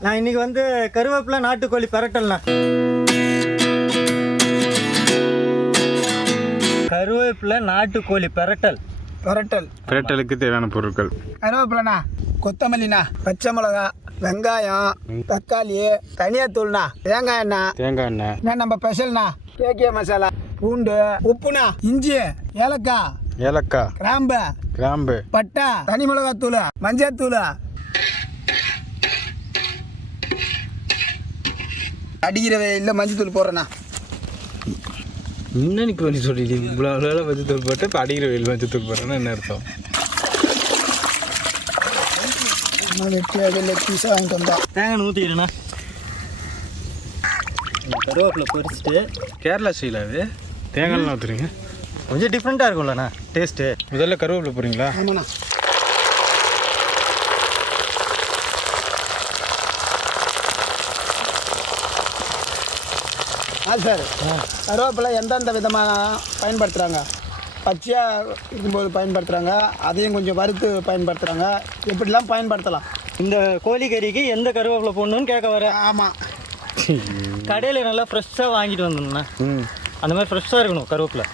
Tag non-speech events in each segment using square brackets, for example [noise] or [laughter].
நான் இன்னைக்கு வந்து கருவேப்பிலை நாட்டுக்கோழி பெரட்டல்ண்ணா. கருவேப்பிலை நாட்டுக்கோழி பெரட்டல். பரட்டல். பிரட்டலுக்கு தேவையான பொருட்கள். கருவேப்பிலண்ணா கொத்தமல்லிண்ணா பச்சை மிளகா வெங்காயம் தக்காளி தனியாத்தூள்ண்ணா தேங்காய் எண்ணெய். தேங்காய் எண்ணெய். என்ன நம்ம ஸ்பெஷல்ண்ணா? கேகே மசாலா பூண்டு உப்புண்ணா இஞ்சி ஏலக்காய் ஏலக்காய். கிராம்பு கிராம்பு. பட்டை தனி மிளகாத்தூள் மஞ்சத்தூள் அடிக்கிற இல்லை மஞ்சத்தூள் போடுறேண்ணா முன்னணி பண்ணி சொல்லிட்டு இவ்வளோ அவ்வளோ மஞ்சத்தூள் போட்டு இப்போ அடிக்கிற வெயில் மஞ்சத்தூள் போடுறேன்னா என்ன அர்த்தம்? நம்ம வெட்டி அதில் பீஸாக வாங்கிட்டு வந்தோம் தேங்காய் ஊற்றிக்கிறேண்ணா கருவேப்பிலை பொரிச்சிட்டு. கேரளா ஸ்டைல் அது? தேங்காய்லாம் ஊற்றுறீங்க கொஞ்சம் டிஃப்ரெண்ட்டாக இருக்கும்லண்ணா டேஸ்ட்டு முதல்ல கருவேப்பிலை போடுறீங்களா? ஆமாண்ணா. சார் கருவேப்பிலை எந்தெந்த விதமாக பயன்படுத்துகிறாங்க பச்சையாக இருக்கும்போது பயன்படுத்துகிறாங்க அதையும் கொஞ்சம் வறுத்து பயன்படுத்துகிறாங்க எப்படிலாம் பயன்படுத்தலாம்? இந்த கோழிக்கறிக்கு எந்த கருவேப்பிலை போடணும்னு கேட்க வர. ஆமாம் கடையில் நல்லா ஃப்ரெஷ்ஷாக வாங்கிட்டு ம். அந்த மாதிரி ஃப்ரெஷ்ஷாக இருக்கணும் கருவேப்பிலை.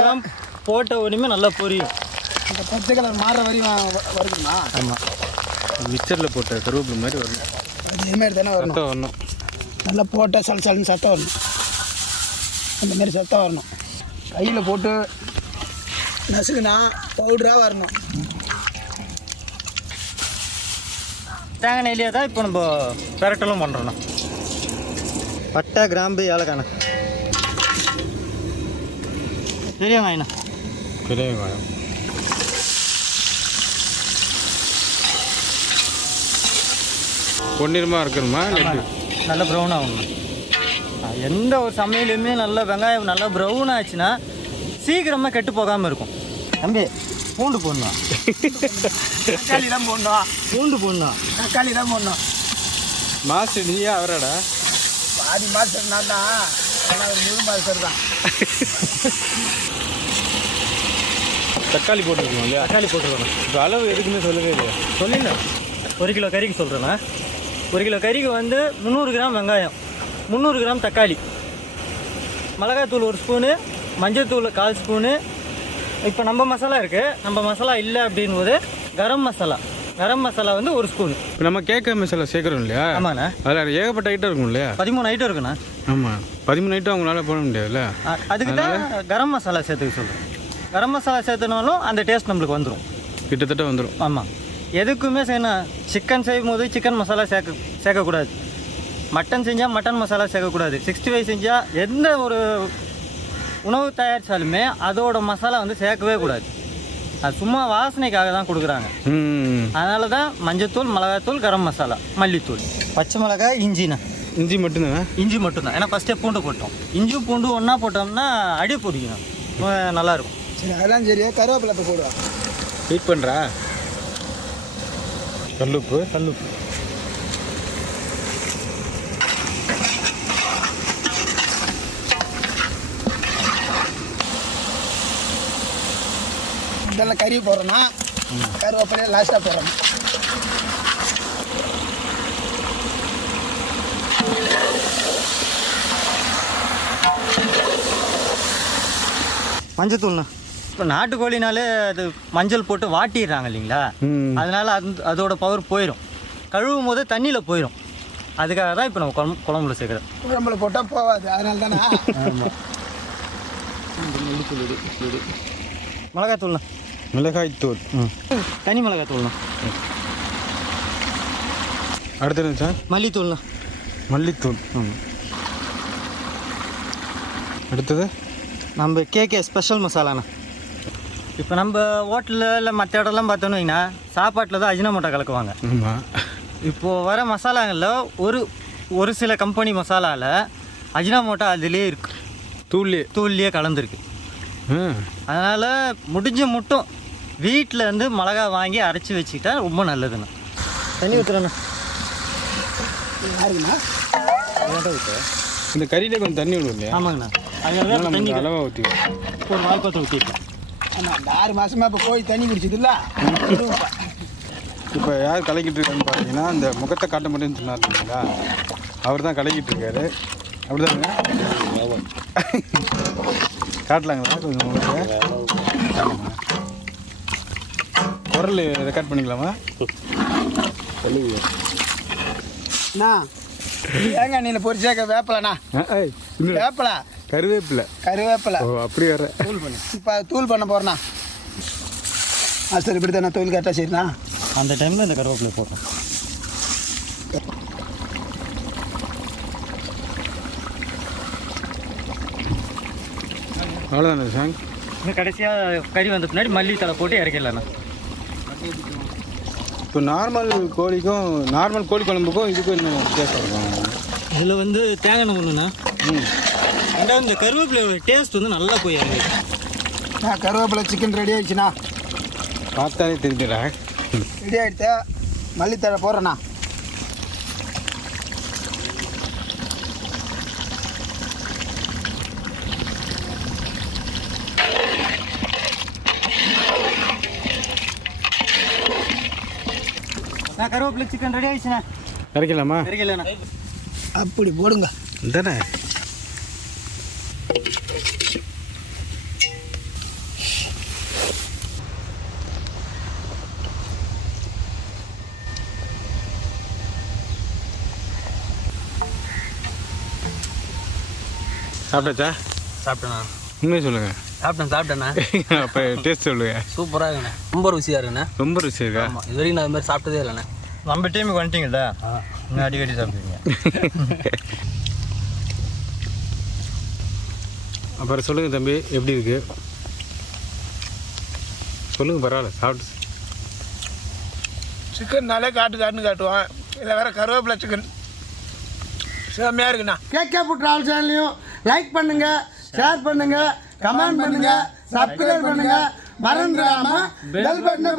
தான் போட்ட உடனே நல்லா பொரியும். இந்த பச்சை கலர் மாறுற வரையும் வருதுண்ணா ஆமாம் மிக்சரில் போட்ட கருவேப்பிலை மாதிரி வரணும். அதேமாரி தானே வரணும். வரணும். நல்லா போட்டால் சல் சல்னு சத்தம் வரணும். அந்த மாதிரி சத்தம் வரணும். கையில் போட்டு நசுக்குனா பவுடராக வரணும். தேங்காய் நெல்லியாக தான் இப்போ நம்ம பெரட்டலும் பண்ணுறோண்ணா பட்டை கிராம்பு ஏலக்காண்ணா பெரிய வெங்காயண்ணா பெரிய வெங்காயம். பொன்னிறமாக இருக்கணுமா? நல்லா. ப்ரௌன் ஆகணும். எந்த ஒரு சமையலுமே நல்லா வெங்காயம் நல்லா ப்ரௌன் ஆச்சுன்னா சீக்கிரமாக கெட்டு போகாமல் இருக்கும். தம்பி பூண்டு போடணும். தக்காளி தான் போடணும். பூண்டு போடணும். தக்காளி தான் போடணும். மாஸ்டர் நீயா அவராடா. பாதி மாஸ்டர் நான் தான். ஆனால் ஒரு முழு மாஸ்டர் தான். தக்காளி போட்டுருக்கோம் இல்லையா? தக்காளி போட்டுருக்கணும். இப்போ அளவு எதுக்குமே சொல்லவே இல்லையா? சொல்லுங்க ஒரு கிலோ கறிக்கு சொல்கிறேண்ணா ஒரு கிலோ கறிக்கு வந்து முந்நூறு கிராம் வெங்காயம். முந்நூறு கிராம் தக்காளி. மிளகாத்தூள் ஒரு ஸ்பூனு மஞ்சள்தூள் கால் ஸ்பூனு. இப்போ நம்ம மசாலா இருக்குது நம்ம மசாலா இல்லை அப்படின்போது கரம் மசாலா. கரம் மசாலா வந்து ஒரு ஸ்பூனு. இப்போ நம்ம கேக்க மசாலா சேர்க்குறோம் இல்லையா? ஆமாண்ணா. அதில் ஏகப்பட்ட ஐட்டம் இருக்கும் இல்லையா? பதிமூணு ஐட்டம் இருக்குண்ணா. ஆமாம் பதிமூணு ஐட்டம் அவங்களால போட முடியாதுல்ல? அதுக்கு தான் கரம் மசாலா சேர்த்துக்க சொல்கிறேன் கரம் மசாலா சேர்த்துனாலும் அந்த டேஸ்ட் நம்மளுக்கு வந்துடும் கிட்டத்தட்ட வந்துடும் ஆமாம் எதுக்குமே செய்யணும். சிக்கன் செய்யும் போது சிக்கன் மசாலா சேர்க்க சேர்க்கக்கூடாது. மட்டன் செஞ்சால் மட்டன் மசாலா சேர்க்கக்கூடாது. சிக்ஸ்டி ஃபைவ் செஞ்சால் எந்த ஒரு உணவு தயாரித்தாலுமே அதோட மசாலா வந்து சேர்க்கவே கூடாது. அது சும்மா வாசனைக்காக தான் கொடுக்குறாங்க. ம் அதனால தான் மஞ்சத்தூள் மிளகாத்தூள் கரம் மசாலா மல்லித்தூள். பச்சை மிளகாய் இஞ்சிண்ணா இஞ்சி மட்டும்தானே? இஞ்சி மட்டும்தான். ஏன்னா ஃபஸ்ட்டே பூண்டு போட்டோம். இஞ்சும் பூண்டு ஒன்றா போட்டோம்னா அடி பிடிக்கணும் ரொம்ப நல்லாயிருக்கும். சரி அதெல்லாம் சரி. கருவேப்பிலை போடுவா? வெயிட் பண்ணுறா கல்லுப்பு. கல்லுப்பு. இதெல்லாம் கறி போடுறோன்னா கருவேப்பிலையை லாஸ்ட்டாக போடுறோம். மஞ்சத்தூள்ண்ணா இப்போ நாட்டுக்கோழினாலே அது மஞ்சள் போட்டு வாட்டிடுறாங்க இல்லைங்களா? அதனால அந்த அதோட பவர் போயிடும் கழுவும் போது தண்ணியில் போயிடும் அதுக்காக தான் இப்போ நம்ம குழம்பு குழம்புல சேர்க்குறோம் குழம்புல போட்டால் போகாது அதனால தானே? மிளகாத்தூள்ண்ணா மிளகாய் ம் தனி மிளகாத்தூள்ண்ணா அடுத்தது சார்? மல்லித்தூள்ண்ணா. மல்லித்தூள். ம். அடுத்தது? நம்ம கேகே ஸ்பெஷல் மசாலாண்ணா. இப்போ நம்ம ஹோட்டலில் இல்லை மற்ற இடம்லாம் பார்த்தோன்னு வைங்கன்னா சாப்பாட்டில் தான் அஜினமோட்டோ கலக்குவாங்க. ஆமாம் இப்போது வர மசாலாங்களில் ஒரு ஒரு சில கம்பெனி மசாலாவில் அஜினமோட்டோ அதிலே இருக்கு. தூள்லே தூள்லேயே கலந்துருக்கு. அதனால் முடிஞ்ச மட்டும் வீட்டில் இருந்து மிளகா வாங்கி அரைச்சி வச்சுக்கிட்டா ரொம்ப நல்லதுண்ணா. தண்ணி ஊற்றுறேண்ணா யாருக்குண்ணா இந்த கறியிலே கொஞ்சம் தண்ணி விடும் இல்லையா? ஆமாங்கண்ணா. அதனால அதனால தான் தண்ணி அளவாக ஊற்றி ஒரு நாள் பத்து ஊற்றிக்கலாம் ஆமாம் இந்த ஆறு மாதமாக இப்போ கோழி தண்ணி குடிச்சதில்ல இப்போ யார் கலக்கிட்டு இருக்காருன்னு பார்த்தீங்கன்னா இந்த முகத்தை காட்ட மாட்டேன்னு சொன்னார் இல்லைங்களா? அவர் தான் கலக்கிட்டு இருக்காரு. அப்படிதாங்க காட்டலாங்களா? கொஞ்சம் முகத்தை. குரல் ரெக்கார்ட் பண்ணிக்கலாமா? அண்ணா தேங்காய் எண்ணெயில் பொரிச்சாக்க வேப்பலண்ணா? வேப்பலை. கருவேப்பிலை. கருவேப்பிலை. ஓ அப்படி வர தூள் பண்ணு. இப்போ தூள் பண்ண போகிறேண்ணா ஆ சரி இப்படி தானே தூள் கரெக்டாக சரிண்ணா அந்த டைமில் இந்த கருவேப்பிலை போடுறோம் அவ்வளோதானே சாங் கடைசியாக கறி வந்த பின்னாடி மல்லி தலை போட்டு இறக்கிடலாண்ணா. இப்போ நார்மல் கோழிக்கும் நார்மல் கோழி குழம்புக்கும் இதுக்கும் என்ன வித்தியாசம் இருக்கும்? இதில் வந்து தேங்காய் எண்ணெய் ஒன்றுண்ணா ம். ரெண்டாவது இந்த கருவேப்பிலையோட டேஸ்ட் வந்து நல்லா போய் இறங்குது. நான் கருவேப்பிலை சிக்கன் ரெடி ஆயிடுச்சுண்ணா. பார்த்தாலே தெரிஞ்சிடா ரெடி ஆகிடுத்து மல்லித்தழை போடுறேண்ணா. கருவேப்பிலை சிக்கன் ரெடி ஆயிடுச்சுண்ணா. இறக்கலாமா இறக்கலண்ணா அப்படி போடுங்க. தானே சாப்பிட்டாச்சா? சாப்பிட்டேண்ணா. உண்மையை சொல்லுங்கள் சாப்பிட்டேன் சாப்பிட்டேண்ணா. [laughs] அப்போ டேஸ்ட் சொல்லுங்கள் சூப்பராக இருக்குண்ணே. ரொம்ப ருசியாக இருக்குண்ணே. ரொம்ப ருசி இருக்கா? இது வரைக்கும் நான் இது மாதிரி சாப்பிட்டதே இல்லைண்ணே. நம்ம டீமுக்கு வந்துட்டீங்கல்ல? இன்னும் அடிக்கடி சாப்பிடுவீங்க. அப்புறம் சொல்லுங்கள் தம்பி எப்படி இருக்கு? சொல்லுங்கள் பரவாயில்ல சாப்பிட்டு சிக்கன்னாலே காட்டு காட்டுன்னு காட்டுவான். இதில் வேற கருவேப்பிலை சிக்கன் செம்மையாக இருக்குண்ணா. கேகே புட் ஆல் சேனலையும் லைக் பண்ணுங்க ஷேர் பண்ணுங்க கமெண்ட் பண்ணுங்க சப்ஸ்கிரைப் பண்ணுங்க. மறந்துடாம பெல் பட்டனை